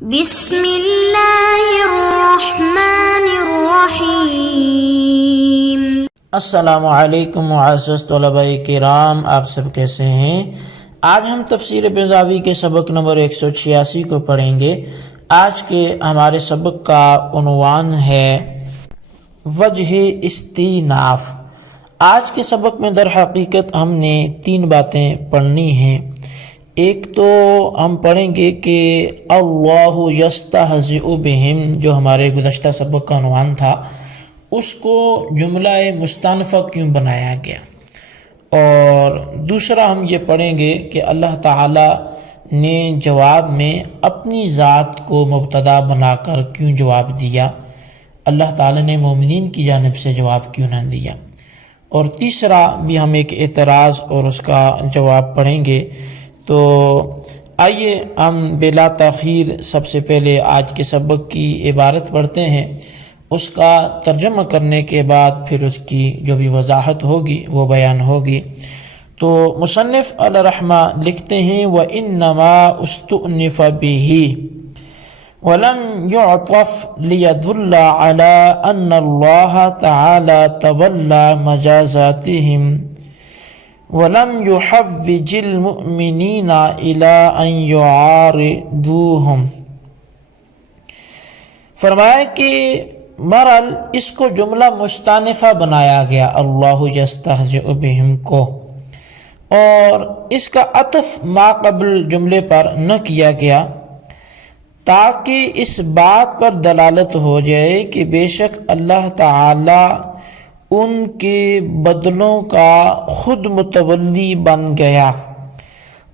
بسم اللہ الرحمن الرحیم۔ السلام علیکم معزز طلباء کرام، آپ سب کیسے ہیں؟ آج ہم تفسیر بیضاوی کے سبق نمبر 186 کو پڑھیں گے۔ آج کے ہمارے سبق کا عنوان ہے وجہ استیناف۔ آج کے سبق میں در حقیقت ہم نے 3 باتیں پڑھنی ہیں۔ ایک تو ہم پڑھیں گے کہ اللہ یستہزئ بہم، جو ہمارے گزشتہ سبق کا عنوان تھا، اس کو جملہ مستأنفہ کیوں بنایا گیا، اور دوسرا ہم یہ پڑھیں گے کہ اللہ تعالی نے جواب میں اپنی ذات کو مبتدا بنا کر کیوں جواب دیا، اللہ تعالی نے مومنین کی جانب سے جواب کیوں نہ دیا، اور تیسرا بھی ہم ایک اعتراض اور اس کا جواب پڑھیں گے۔ تو آئیے ہم بلا تاخیر سب سے پہلے آج کے سبق کی عبارت پڑھتے ہیں، اس کا ترجمہ کرنے کے بعد پھر اس کی جو بھی وضاحت ہوگی وہ بیان ہوگی۔ تو مصنف علیہ رحمہ لکھتے ہیں وَإِنَّمَا اُسْتُؤْنِفَ بِهِ وَلَمْ يُعْطَفْ لِيَدُلَّ عَلَىٰ أَنَّ اللَّهَ تَعَالَىٰ تَوَلَّى مَجَازَاتِهِمْ وَلَمْ يُحَوِّجِ الْمُؤْمِنِينَ إِلَىٰ أَنْ يُعَارِضُوهُمْ۔ فرمایا کہ بہرحال اس کو جملہ مستأنفہ بنایا گیا، اللہ یستہزئ بہم کو، اور اس کا عطف ما قبل جملے پر نہ کیا گیا تاکہ اس بات پر دلالت ہو جائے کہ بے شک اللہ تعالی ان کے بدلوں کا خود متولی بن گیا،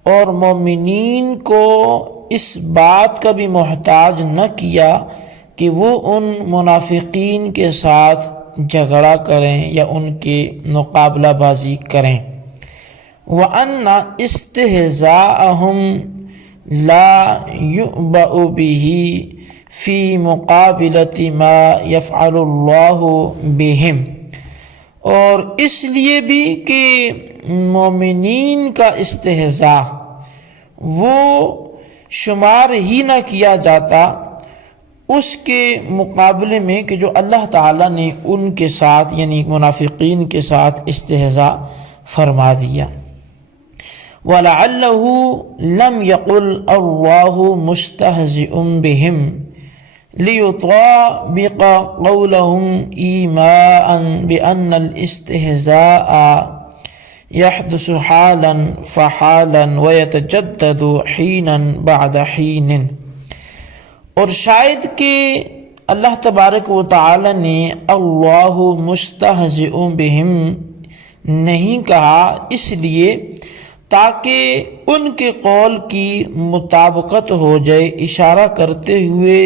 اور مومنین کو اس بات کا بھی محتاج نہ کیا کہ وہ ان منافقین کے ساتھ جھگڑا کریں یا ان کی مقابلہ بازی کریں۔ وَأَنَّ اسْتِہْزَاءَهُمْ لَا يُؤْبَأُ بِهِ فِي مُقَابِلَةِ مَا يَفْعَلُ اللَّهُ بِهِمْ، اور اس لیے بھی کہ مومنین کا استہزاء وہ شمار ہی نہ کیا جاتا اس کے مقابلے میں کہ جو اللہ تعالیٰ نے ان کے ساتھ یعنی منافقین کے ساتھ استہزاء فرما دیا۔ وَلَعَلَّهُ لَمْ يَقُلْ اللَّهُ مُسْتَهْزِئٌ بِهِمْ لِيُطَابِقَ قَوْلَهُمْ إِيمَاءً بِأَنَّ الِاسْتِهْزَاءَ يَحْدُثُ حَالًا فَحَالًا وَيَتَجَدَّدُ حِينًا بَعْدَ حِينٍ، اور شاید کہ اللہ تبارک و تعالی نے اللہ مستہزئ بہم نہیں کہا اس لیے تاکہ ان کے قول کی مطابقت ہو جائے، اشارہ کرتے ہوئے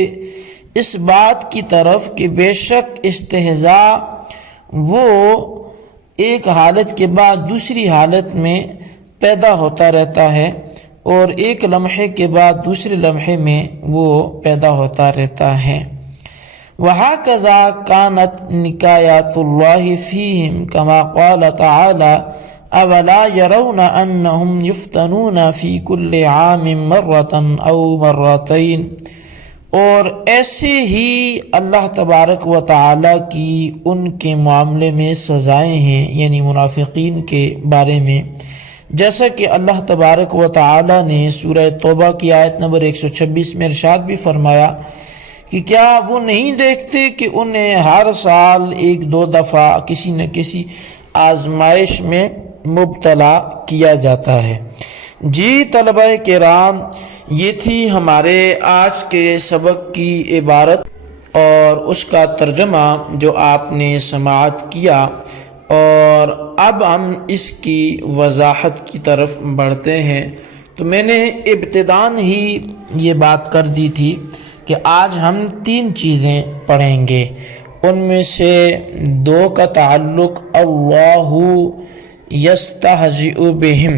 اس بات کی طرف کہ بے شک استہزاء وہ ایک حالت کے بعد دوسری حالت میں پیدا ہوتا رہتا ہے، اور ایک لمحے کے بعد دوسرے لمحے میں وہ پیدا ہوتا رہتا ہے۔ وَهَكَذَا كَانَتْ نِكَايَاتُ اللَّهِ فِيهِمْ كَمَا قَالَ تَعَالَى أَوَلَا يَرَوْنَ أَنَّهُمْ يُفْتَنُونَ فِي كُلِّ عَامٍ مَرَّةً أَوْ مَرَّتَيْنِ، اور ایسے ہی اللہ تبارک و تعالی کی ان کے معاملے میں سزائیں ہیں، یعنی منافقین کے بارے میں، جیسا کہ اللہ تبارک و تعالی نے سورہ توبہ کی آیت نمبر 126 میں ارشاد بھی فرمایا کہ کیا وہ نہیں دیکھتے کہ انہیں ہر سال 1-2 دفعہ کسی نہ کسی آزمائش میں مبتلا کیا جاتا ہے۔ جی طلبہ کرام، یہ تھی ہمارے آج کے سبق کی عبارت اور اس کا ترجمہ جو آپ نے سماعت کیا، اور اب ہم اس کی وضاحت کی طرف بڑھتے ہیں۔ تو میں نے ابتداً ہی یہ بات کر دی تھی کہ آج ہم 3 چیزیں پڑھیں گے، ان میں سے 2 کا تعلق اللہ یستہزئ بہم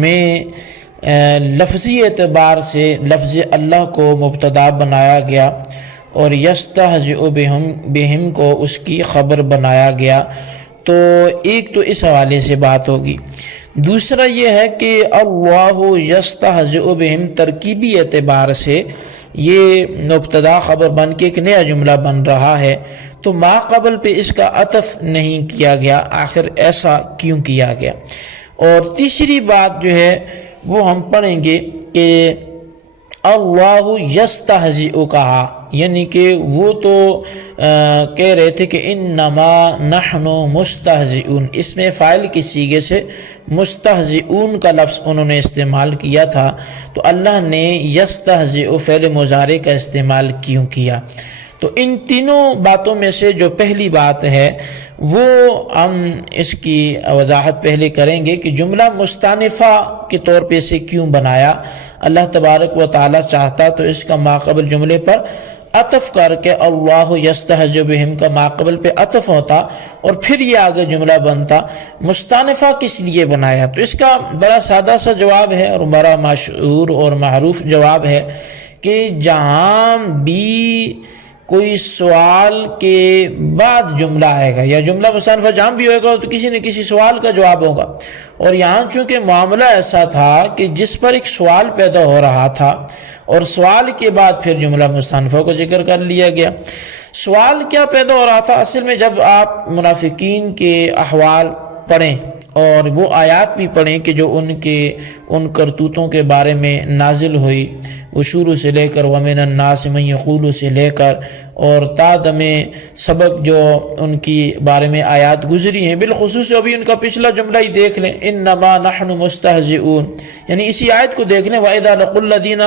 میں لفظی اعتبار سے لفظ اللہ کو مبتدا بنایا گیا، اور یستہزئ بہم کو اس کی خبر بنایا گیا۔ تو ایک تو اس حوالے سے بات ہوگی۔ دوسرا یہ ہے کہ اللہ یستہزئ بہم ترکیبی اعتبار سے یہ مبتدا خبر بن کے ایک نیا جملہ بن رہا ہے، تو ما قبل پہ اس کا عطف نہیں کیا گیا، آخر ایسا کیوں کیا گیا؟ اور تیسری بات جو ہے وہ ہم پڑھیں گے کہ اللہ یستہزئ کہا، یعنی کہ وہ تو کہہ رہے تھے کہ انما نحن مستہزئون، اس میں فاعل کی صیغے سے مستہزئون کا لفظ انہوں نے استعمال کیا تھا، تو اللہ نے یستہزئ فعل مضارع کا استعمال کیوں کیا؟ تو ان تینوں باتوں میں سے جو پہلی بات ہے وہ ہم اس کی وضاحت پہلے کریں گے کہ جملہ مستانفہ کے طور پہ اسے کیوں بنایا۔ اللہ تبارک و تعالی چاہتا تو اس کا ماقبل جملے پر عطف کر کے اللہ یستہزئ بہم کا ماقبل پہ عطف ہوتا اور پھر یہ آگے جملہ بنتا۔ مستانفہ کس لیے بنایا؟ تو اس کا بڑا سادہ سا جواب ہے اور بڑا مشہور اور معروف جواب ہے کہ جہاں بھی کوئی سوال کے بعد جملہ آئے گا یا جملہ مستانفہ جہاں بھی ہوئے گا تو کسی نہ کسی سوال کا جواب ہوگا، اور یہاں چونکہ معاملہ ایسا تھا کہ جس پر ایک سوال پیدا ہو رہا تھا اور سوال کے بعد پھر جملہ مستانفہ کو ذکر کر لیا گیا۔ سوال کیا پیدا ہو رہا تھا؟ اصل میں جب آپ منافقین کے احوال پڑھیں اور وہ آیات بھی پڑھیں کہ جو ان کرتوتوں کے بارے میں نازل ہوئی، وہ شروع سے لے کر وَمِنَ النَّاسِ مَن يَقُولُ سے لے کر اور تاد میں سبق جو ان کی بارے میں آیات گزری ہیں، بالخصوص ابھی ان کا پچھلا جملہ ہی دیکھ لیں، انما نحن مستہزئون، یعنی اسی آیت کو دیکھ لیں، وَإِذَا لَقُوا الَّذِينَ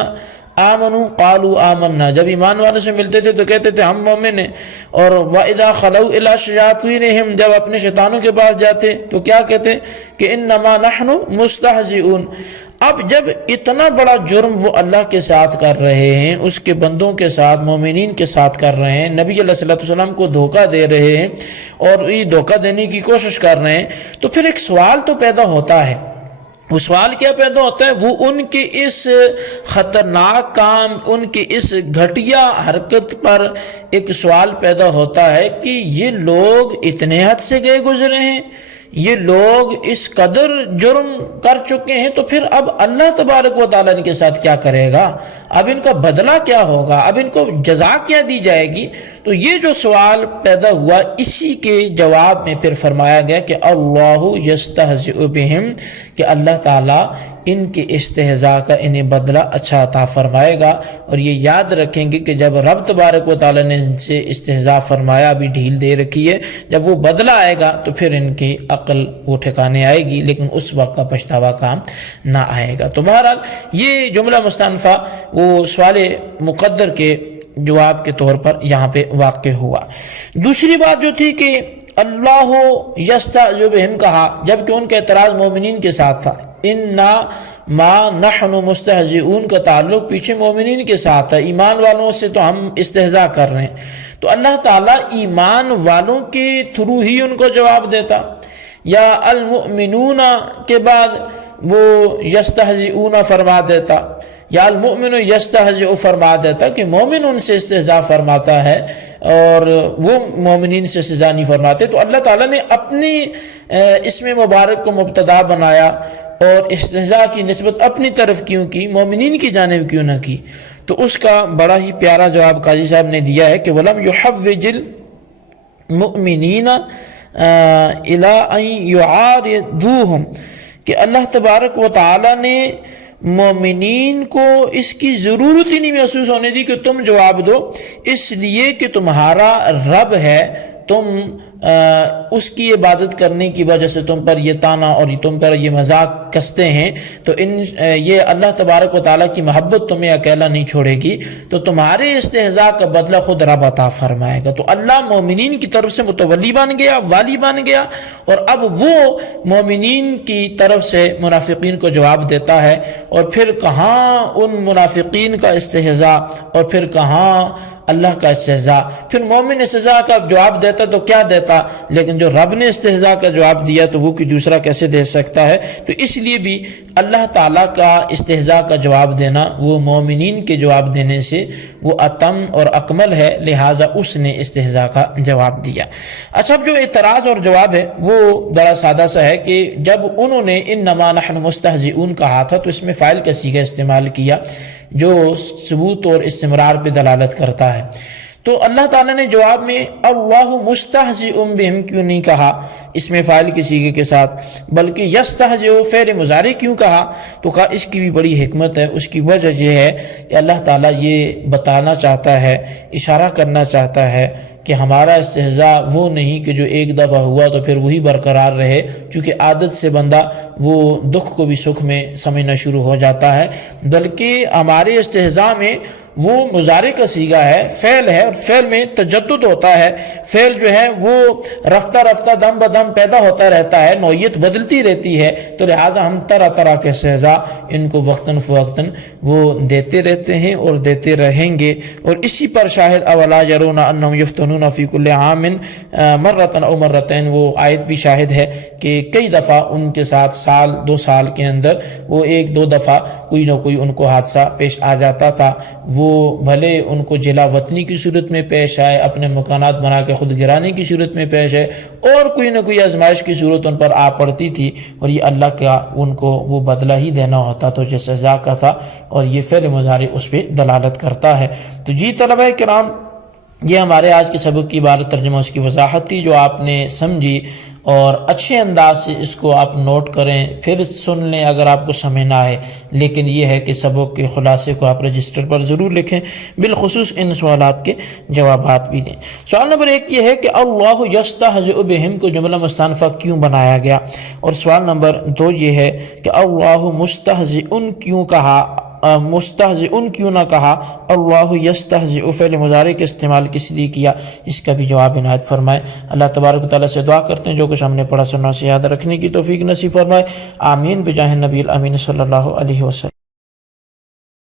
آمنوا قالوا آمنا، جب ایمان والوں سے ملتے تھے تو کہتے تھے ہم مومن ہیں، اور وَإِذَا خَلَوْا إِلَىٰ شَيَاطِينِهِمْ، جب اپنے شیطانوں کے پاس جاتے تو کیا کہتے کہ انما نحن مستہزئون۔ اب جب اتنا بڑا جرم وہ اللہ کے ساتھ کر رہے ہیں، اس کے بندوں کے ساتھ، مومنین کے ساتھ کر رہے ہیں، نبی علیہ الصلوۃ والسلام کو دھوکہ دے رہے ہیں اور یہ دھوکہ دینے کی کوشش کر رہے ہیں، تو پھر ایک سوال تو پیدا ہوتا ہے۔ وہ سوال کیا پیدا ہوتا ہے؟ وہ ان کے اس خطرناک کام، ان کے اس گھٹیا حرکت پر ایک سوال پیدا ہوتا ہے کہ یہ لوگ اتنے حد سے گئے گزرے ہیں، یہ لوگ اس قدر جرم کر چکے ہیں، تو پھر اب اللہ تبارک و تعالیٰ ان کے ساتھ کیا کرے گا؟ اب ان کا بدلہ کیا ہوگا؟ اب ان کو جزا کیا دی جائے گی؟ تو یہ جو سوال پیدا ہوا، اسی کے جواب میں پھر فرمایا گیا کہ اللہ یستہزئ بہم، کہ اللہ تعالیٰ ان کے استہزاء کا انہیں بدلہ اچھا عطا فرمائے گا۔ اور یہ یاد رکھیں گے کہ جب رب تبارک و تعالیٰ نے ان سے استہزاء فرمایا، ابھی ڈھیل دے رکھی ہے، جب وہ بدلہ آئے گا تو پھر ان کی عقل وہ ٹھکانے آئے گی، لیکن اس وقت کا پچھتاوا کام نہ آئے گا۔ تو بہرحال یہ جملہ مستانفہ وہ سوال مقدر کے جواب کے طور پر یہاں پہ واقع ہوا۔ دوسری بات جو تھی کہ اللہ یستہزئ بہم کہا، جبکہ ان کا اعتراض مومنین کے ساتھ تھا۔ انا ما نحن مستہزئون کا تعلق پیچھے مومنین کے ساتھ ہے، ایمان والوں سے تو ہم استہزاء کر رہے ہیں، تو اللہ تعالیٰ ایمان والوں کے تھرو ہی ان کو جواب دیتا، یا المؤمنون کے بعد وہ یستہزئون فرما دیتا، یا المؤمن یستہزئ فرما دیتا کہ مومن ان سے استہزاء فرماتا ہے اور وہ مومنین سے استہزاء نہیں فرماتے۔ تو اللہ تعالیٰ نے اپنی اسم مبارک کو مبتدا بنایا اور استہزاء کی نسبت اپنی طرف کیوں کی، مومنین کی جانب کیوں نہ کی؟ تو اس کا بڑا ہی پیارا جواب قاضی صاحب نے دیا ہے کہ وَلَمْ يُحَوِّجِ الْمُؤْمِنِينَ إِلَىٰ أَن يُعَارِضُوهُمْ، کہ اللہ تبارک و تعالیٰ نے مومنین کو اس کی ضرورت ہی نہیں محسوس ہونے دی کہ تم جواب دو، اس لیے کہ تمہارا رب ہے، تم اس کی عبادت کرنے کی وجہ سے تم پر یہ تانا اور تم پر یہ مذاق کستے ہیں، تو یہ اللہ تبارک و تعالیٰ کی محبت تمہیں اکیلا نہیں چھوڑے گی، تو تمہارے استہزاء کا بدلہ خود رب عطا فرمائے گا۔ تو اللہ مومنین کی طرف سے متولی بن گیا، والی بن گیا، اور اب وہ مومنین کی طرف سے منافقین کو جواب دیتا ہے، اور پھر کہاں ان منافقین کا استہزاء اور پھر کہاں اللہ کا استہزاء۔ پھر مومن استہزاء کا جواب دیتا تو کیا دیتا سکتا، لیکن جو رب نے استہزاء کا جواب دیا تو وہ کوئی دوسرا کیسے دے سکتا ہے؟ تو اس لیے بھی اللہ تعالیٰ کا استہزاء کا جواب دینا وہ مومنین کے جواب دینے سے وہ اتم اور اکمل ہے، لہٰذا اس نے استہزاء کا جواب دیا۔ اچھا، اب جو اعتراض اور جواب ہے وہ بڑا سادہ سا ہے کہ جب انہوں نے انما نحن مستہزئون کہا تھا تو اس میں فاعل کا صیغہ استعمال کیا جو ثبوت اور استمرار پہ دلالت کرتا ہے۔ تو اللہ تعالیٰ نے جواب میں اللہ مستہزئ بہم کیوں نہیں کہا اس میں فاعل کے صیغے کے ساتھ، بلکہ یستہزئ فعل مضارع کیوں کہا؟ تو کہا اس کی بھی بڑی حکمت ہے۔ اس کی وجہ یہ ہے کہ اللہ تعالیٰ یہ بتانا چاہتا ہے، اشارہ کرنا چاہتا ہے کہ ہمارا استہزاء وہ نہیں کہ جو ایک دفعہ ہوا تو پھر وہی برقرار رہے، چونکہ عادت سے بندہ وہ دکھ کو بھی سکھ میں سمجھنا شروع ہو جاتا ہے، بلکہ ہمارے استہزاء میں وہ مضارع کا صیغہ ہے، فعل ہے، اور فعل میں تجدد ہوتا ہے۔ فعل جو ہے وہ رفتہ رفتہ دم بدم پیدا ہوتا رہتا ہے، نوعیت بدلتی رہتی ہے، تو لہٰذا ہم طرح طرح کے استہزاء ان کو وقتاً فوقتاً وہ دیتے رہتے ہیں اور دیتے رہیں گے۔ اور اسی پر شاہد اولا یرون انہم یفتنون فی کل عام مرۃ او مرتین، وہ آیت بھی شاہد ہے کہ کئی دفعہ ان کے ساتھ سال 2 سال کے اندر وہ 1-2 دفعہ کوئی نہ کوئی ان کو حادثہ پیش آ جاتا تھا، وہ بھلے ان کو جلا وطنی کی صورت میں پیش آئے، اپنے مکانات بنا کے خود گرانے کی صورت میں پیش آئے، اور کوئی نہ کوئی آزمائش کی صورت ان پر آ پڑتی تھی، اور یہ اللہ کا ان کو وہ بدلہ ہی دینا ہوتا تو جو سزا کا تھا، اور یہ فعل مضارع اس پہ دلالت کرتا ہے۔ تو جی طلبہ کرام، یہ ہمارے آج کے سبق کی عبارت ترجمہ اس کی وضاحت تھی جو آپ نے سمجھی، اور اچھے انداز سے اس کو آپ نوٹ کریں، پھر سن لیں اگر آپ کو سمجھ نہ آئے، لیکن یہ ہے کہ سبق کے خلاصے کو آپ رجسٹر پر ضرور لکھیں، بالخصوص ان سوالات کے جوابات بھی دیں۔ سوال نمبر 1 یہ ہے کہ اللہ یستہزئ بہم کو جملہ مستانفہ کیوں بنایا گیا؟ اور سوال نمبر 2 یہ ہے کہ اللہ مستہزئن کیوں کہا، مستہزئن کیوں نہ کہا، اللہ یستہزئ فعل مضارع کے استعمال کس لیے کیا؟ اس کا بھی جواب عنایت فرمائے۔ اللہ تبارک و تعالیٰ سے دعا کرتے ہیں جو کچھ ہم نے پڑھا سنا سے یاد رکھنے کی توفیق نصیب فرمائے، آمین بجاہ نبی الامین صلی اللہ علیہ وسلم۔